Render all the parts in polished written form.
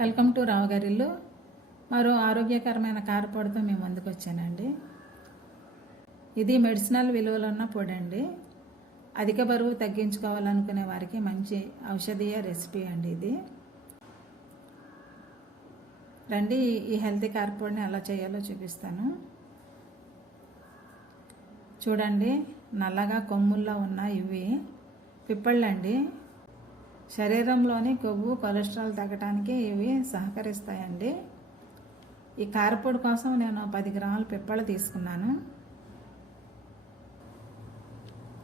Welcome to Rao Gari Illu. మరో ఆరోగ్యకరమైన కారపొడితో మేము ముందుకు వచ్చానండి. ఇది మెడిసినల్ విలువలు ఉన్న పొడి అండి. అధిక బరువు తగ్గించుకోవాలనుకునే వారికి మంచి ఔషధీయ రెసిపీ అండి ఇది. రండి ఈ హెల్తీ కారపొడిని ఎలా చేయాలో చూపిస్తాను. చూడండి, నల్లగా కొమ్ముల్లో ఉన్న ఇవి పిప్పళ్ళండి. శరీరంలోని కొవ్వు, కొలెస్ట్రాల్ తగ్గడానికి ఇవి సహకరిస్తాయండి. ఈ కారపొడి కోసం నేను 10 గ్రాముల పిప్పళ్ళు తీసుకున్నాను.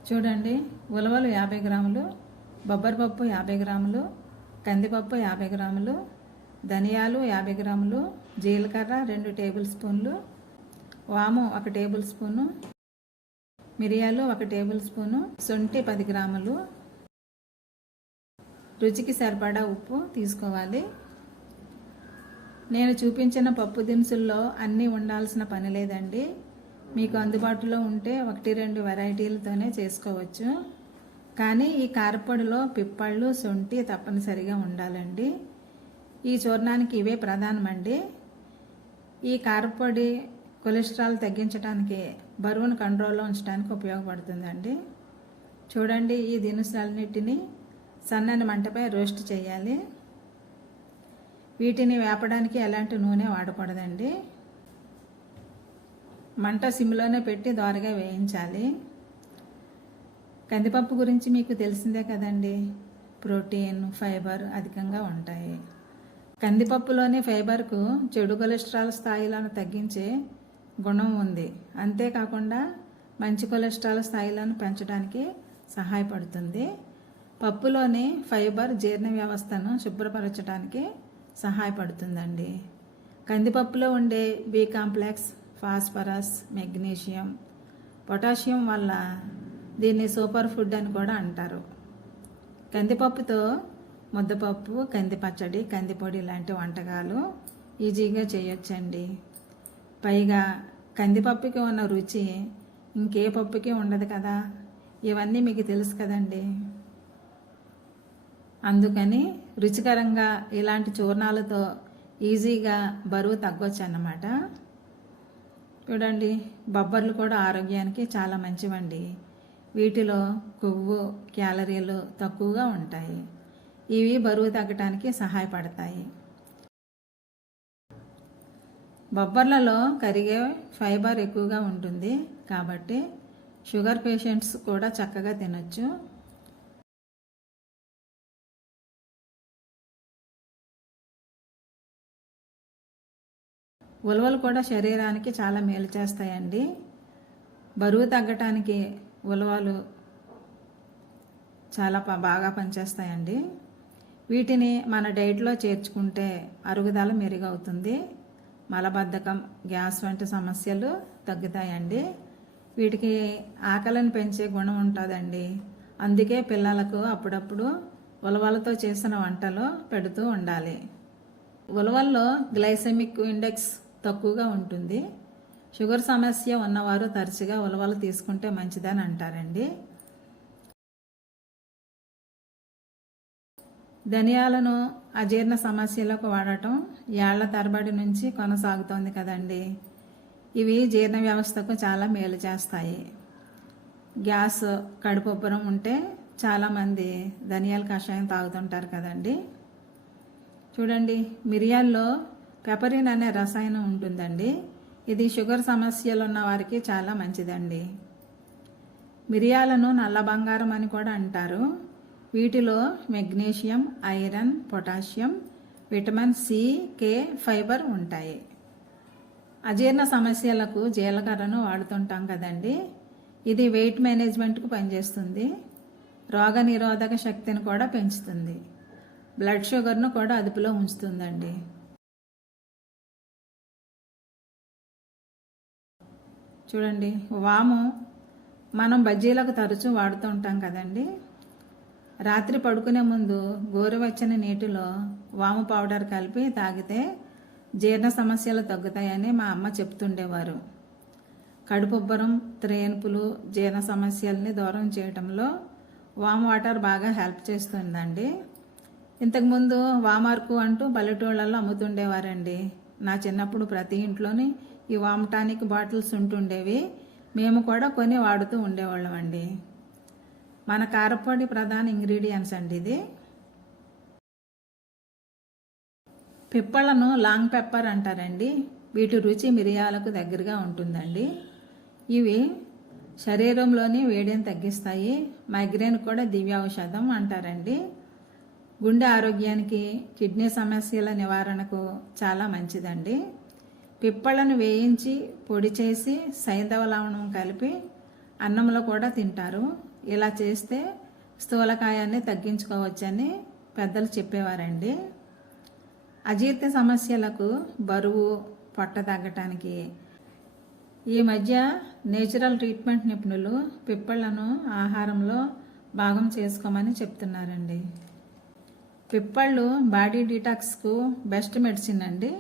చూడండి, ఉలవలు 50 గ్రాములు, బొబ్బరిపప్పు 50 గ్రాములు, కందిపప్పు 50 గ్రాములు, ధనియాలు 50 గ్రాములు, జీలకర్ర 2 టేబుల్ స్పూన్లు, వాము 1 టేబుల్ స్పూను, మిరియాలు 1 టేబుల్ స్పూను, శొంఠి 10 గ్రాములు, రుచికి సరిపడా ఉప్పు తీసుకోవాలి. నేను చూపించిన పప్పు దినుసుల్లో అన్నీ ఉండాల్సిన పని లేదండి. మీకు అందుబాటులో ఉంటే 1-2 వెరైటీలతోనే చేసుకోవచ్చు. కానీ ఈ కారపొడిలో పిప్పళ్ళు, శొంఠి తప్పనిసరిగా ఉండాలండి. ఈ చూర్ణానికి ఇవే ప్రధానమండి. ఈ కారపొడి కొలెస్ట్రాల్ తగ్గించడానికి, బరువును కంట్రోల్లో ఉంచడానికి ఉపయోగపడుతుందండి. చూడండి, ఈ దినుసులన్నిటినీ సన్నని మంటపై రోస్ట్ చేయాలి. వీటిని వేపడానికి ఎలాంటి నూనె వాడకూడదండి. మంట సిమ్లోనే పెట్టి దోరగా వేయించాలి. కందిపప్పు గురించి మీకు తెలిసిందే కదండి. ప్రోటీన్, ఫైబర్ అధికంగా ఉంటాయి. కందిపప్పులోని ఫైబర్కు చెడు కొలెస్ట్రాల్ స్థాయిలను తగ్గించే గుణం ఉంది. అంతేకాకుండా మంచి కొలెస్ట్రాల్ స్థాయిలను పెంచడానికి సహాయపడుతుంది. పప్పులోని ఫైబర్ జీర్ణ వ్యవస్థను శుభ్రపరచడానికి సహాయపడుతుందండి. కందిపప్పులో ఉండే B complex, phosphorus, magnesium, potassium వల్ల దీన్ని సూపర్ ఫుడ్ అని కూడా అంటారు. కందిపప్పుతో ముద్దపప్పు, కంది పచ్చడి, కందిపొడి లాంటి వంటకాలు ఈజీగా చేయొచ్చండి. పైగా కందిపప్పుకి ఉన్న రుచి ఇంకే పప్పుకి ఉండదు కదా. ఇవన్నీ మీకు తెలుసు కదండి. అందుకని రుచికరంగా ఇలాంటి చూర్ణాలతో ఈజీగా బరువు తగ్గొచ్చు అన్నమాట. చూడండి, బొబ్బర్లు కూడా ఆరోగ్యానికి చాలా మంచివండి. వీటిలో కొవ్వు, క్యాలరీలు తక్కువగా ఉంటాయి. ఇవి బరువు తగ్గడానికి సహాయపడతాయి. బొబ్బర్లలో కరిగే ఫైబర్ ఎక్కువగా ఉంటుంది కాబట్టి షుగర్ పేషెంట్స్ కూడా చక్కగా తినొచ్చు. ఉలవలు కూడా శరీరానికి చాలా మేలు చేస్తాయండి. బరువు తగ్గటానికి ఉలవలు చాలా బాగా పనిచేస్తాయండి. వీటిని మన డైట్లో చేర్చుకుంటే అరుగుదల మెరుగవుతుంది. మలబద్ధకం, గ్యాస్ వంటి సమస్యలు తగ్గుతాయండి. వీటికి ఆకలిని పెంచే గుణం ఉంటుందండి. అందుకే పిల్లలకు అప్పుడప్పుడు ఉలవలతో చేసిన వంటలు పెడుతూ ఉండాలి. ఉలవల్లో గ్లైసెమిక్ ఇండెక్స్ తక్కువగా ఉంటుంది. షుగర్ సమస్య ఉన్నవారు తరచుగా ఉలవలు తీసుకుంటే మంచిదని అంటారండి. ధనియాలను అజీర్ణ సమస్యలకు వాడటం ఏళ్ల తరబడి నుంచి కొనసాగుతోంది కదండి. ఇవి జీర్ణ వ్యవస్థకు చాలా మేలు చేస్తాయి. గ్యాస్, కడుపుబ్బరం ఉంటే చాలామంది ధనియాల కషాయం తాగుతుంటారు కదండి. చూడండి, మిరియాల్లో పెపరిన్ అనే రసాయనం ఉంటుందండి. ఇది షుగర్ సమస్యలు ఉన్న వారికి చాలా మంచిదండి. మిరియాలను నల్ల బంగారం అని కూడా అంటారు. వీటిలో magnesium, iron, potassium, vitamin C, K, fibre ఉంటాయి. అజీర్ణ సమస్యలకు జీలకర్రను వాడుతుంటాం కదండి. ఇది వెయిట్ మేనేజ్మెంట్కు పనిచేస్తుంది. రోగ నిరోధక శక్తిని కూడా పెంచుతుంది. బ్లడ్ షుగర్ను కూడా అదుపులో ఉంచుతుందండి. చూడండి, వాము మనం బజ్జీలకు తరచూ వాడుతూ ఉంటాం కదండి. రాత్రి పడుకునే ముందు గోరువెచ్చని నీటిలో వాము పౌడర్ కలిపి తాగితే జీర్ణ సమస్యలు తగ్గుతాయని మా అమ్మ చెప్తుండేవారు. కడుపుబ్బరం, త్రేన్పులు, జీర్ణ సమస్యల్ని దూరం చేయడంలో వామ్ వాటర్ బాగా హెల్ప్ చేస్తుందండి. ఇంతకుముందు వామార్కు అంటూ పల్లెటూళ్ళల్లో అమ్ముతుండేవారండి. నా చిన్నప్పుడు ప్రతి ఇంట్లోని ఈ వామటానిక్ బాటిల్స్ ఉంటుండేవి. మేము కూడా కొని వాడుతూ ఉండేవాళ్ళం అండి. మన కారపొడి ప్రధాన ఇంగ్రీడియంట్స్ అండి ఇది. పిప్పళ్ళను లాంగ్ పెప్పర్ అంటారండి. వీటి రుచి మిరియాలకు దగ్గరగా ఉంటుందండి. ఇవి శరీరంలోని వేడిని తగ్గిస్తాయి. మైగ్రేన్ కూడా దివ్య ఔషధం అంటారండి. గుండె ఆరోగ్యానికి, కిడ్నీ సమస్యల నివారణకు చాలా మంచిదండి. పిప్పళ్ళను వేయించి పొడి చేసి సైంధవ లవణం కలిపి అన్నంలో కూడా తింటారు. ఇలా చేస్తే స్థూలకాయాన్ని తగ్గించుకోవచ్చని పెద్దలు చెప్పేవారండి. అజీర్తి సమస్యలకు, బరువు, పొట్ట తగ్గటానికి ఈ మధ్య నేచురల్ ట్రీట్మెంట్ నిపుణులు పిప్పళ్లను ఆహారంలో భాగం చేసుకోమని చెప్తున్నారండి. పిప్పళ్ళు బాడీ డీటాక్స్కు బెస్ట్ మెడిసిన్ అండి.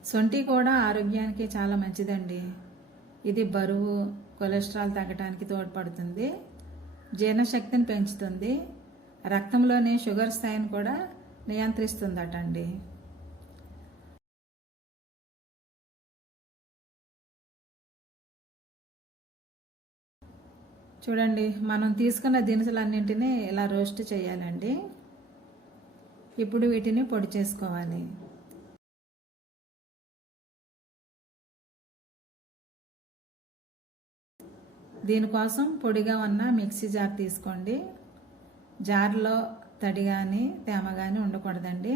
సొంటి కూడా ఆరోగ్యానికి చాలా మంచిదండి. ఇది బరువు, కొలెస్ట్రాల్ తగ్గడానికి తోడ్పడుతుంది. జీర్ణశక్తిని పెంచుతుంది. రక్తంలోని షుగర్ స్థాయిని కూడా నియంత్రిస్తుందటండి. చూడండి, మనం తీసుకున్న దినుసులన్నింటినీ ఇలా రోస్ట్ చేయాలండి. ఇప్పుడు వీటిని పొడి చేసుకోవాలి. దీనికోసం పొడిగా ఉన్న మిక్సీ జార్ తీసుకోండి. జార్లో తడి కానీ తేమ కానీ ఉండకూడదండి.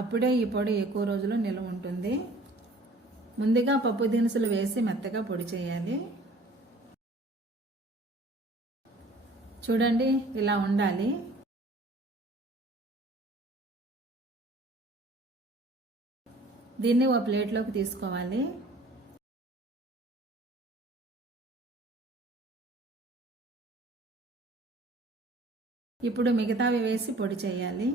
అప్పుడే ఈ పొడి ఎక్కువ రోజులు నిల్వ ఉంటుంది. ముందుగా పప్పు దినుసులు వేసి మెత్తగా పొడి చేయాలి. చూడండి, ఇలా ఉండాలి. దీన్ని ఓ ప్లేట్లోకి తీసుకోవాలి. ఇప్పుడు మిగతావి వేసి పొడి చేయాలి.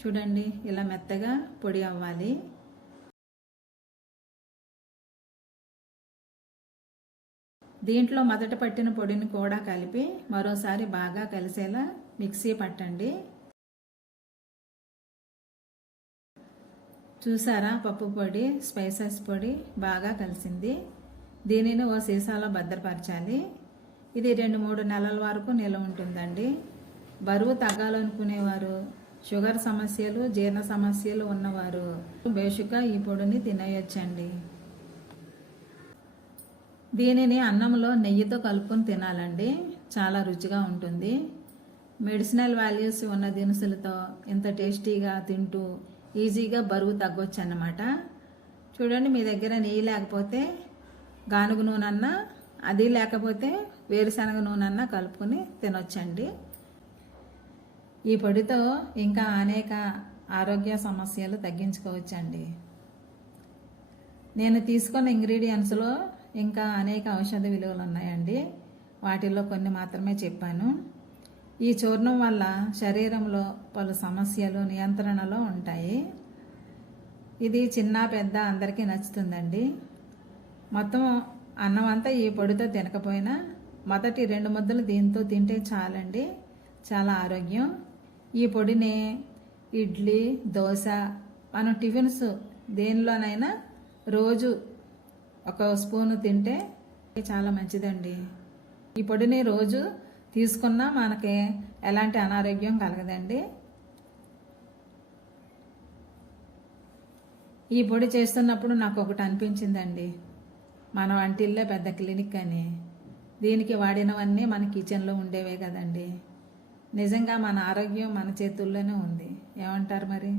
చూడండి, ఇలా మెత్తగా పొడి అవ్వాలి. దీంట్లో మొదట పట్టిన పొడిని కూడా కలిపి మరోసారి బాగా కలిసేలా మిక్సీ పట్టండి. చూసారా, పప్పు పొడి, స్పైసెస్ పొడి బాగా కలిసింది. దీనిని ఓ సీసాలో భద్రపరచాలి. ఇది 2-3 నెలల వరకు నిల్వ ఉంటుందండి. బరువు తగ్గాలనుకునేవారు, షుగర్ సమస్యలు, జీర్ణ సమస్యలు ఉన్నవారు బేషుగా ఈ పొడిని తినేయొచ్చండి. దీనిని అన్నంలో నెయ్యితో కలుపుకొని తినాలండి. చాలా రుచిగా ఉంటుంది. మెడిసినల్ వాల్యూస్ ఉన్న దినుసులతో ఇంత టేస్టీగా తింటూ ఈజీగా బరువు తగ్గొచ్చు అన్నమాట. చూడండి, మీ దగ్గర నెయ్యి లేకపోతే గానుగ నూనె అన్నా, అది లేకపోతే వేరుశనగ నూనె అన్నా కలుపుకొని తినొచ్చండి. ఈ పొడితో ఇంకా అనేక ఆరోగ్య సమస్యలు తగ్గించుకోవచ్చండి. నేను తీసుకున్న ఇంగ్రీడియంట్స్లో ఇంకా అనేక ఔషధ విలువలు ఉన్నాయండి. వాటిల్లో కొన్ని మాత్రమే చెప్పాను. ఈ చూర్ణం వల్ల శరీరంలో పలు సమస్యలు నియంత్రణలో ఉంటాయి. ఇది చిన్న పెద్ద అందరికీ నచ్చుతుందండి. మొత్తం అన్నం అంతా ఈ పొడితో తినకపోయినా మొదటి 2 ముద్దలు దీంతో తింటే చాలండి. చాలా ఆరోగ్యం. ఈ పొడిని ఇడ్లీ, దోశ, మనం టిఫిన్స్ దేనిలోనైనా రోజు 1 స్పూను తింటే చాలా మంచిదండి. ఈ పొడిని రోజు తీసుకున్నా మనకి ఎలాంటి అనారోగ్యం కలగదండి. ఈ పొడి చేస్తున్నప్పుడు నాకు ఒకటి అనిపించిందండి, మన వంటిల్లే పెద్ద క్లినిక్ అని. దీనికి వాడినవన్నీ మన కిచెన్లో ఉండేవే కదండి. నిజంగా మన ఆరోగ్యం మన చేతుల్లోనే ఉంది. ఏమంటారు మరి?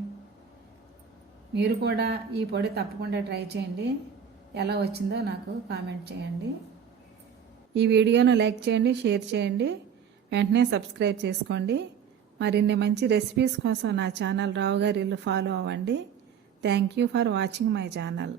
మీరు కూడా ఈ పొడి తప్పకుండా ట్రై చేయండి. ఎలా వచ్చిందో నాకు కామెంట్ చేయండి. ఈ వీడియోను లైక్ చేయండి, షేర్ చేయండి, వెంటనే సబ్స్క్రైబ్ చేసుకోండి. మరిన్ని మంచి రెసిపీస్ కోసం నా ఛానల్ రావు గారి ఇల్లు ఫాలో అవ్వండి. Thank you for watching my channel.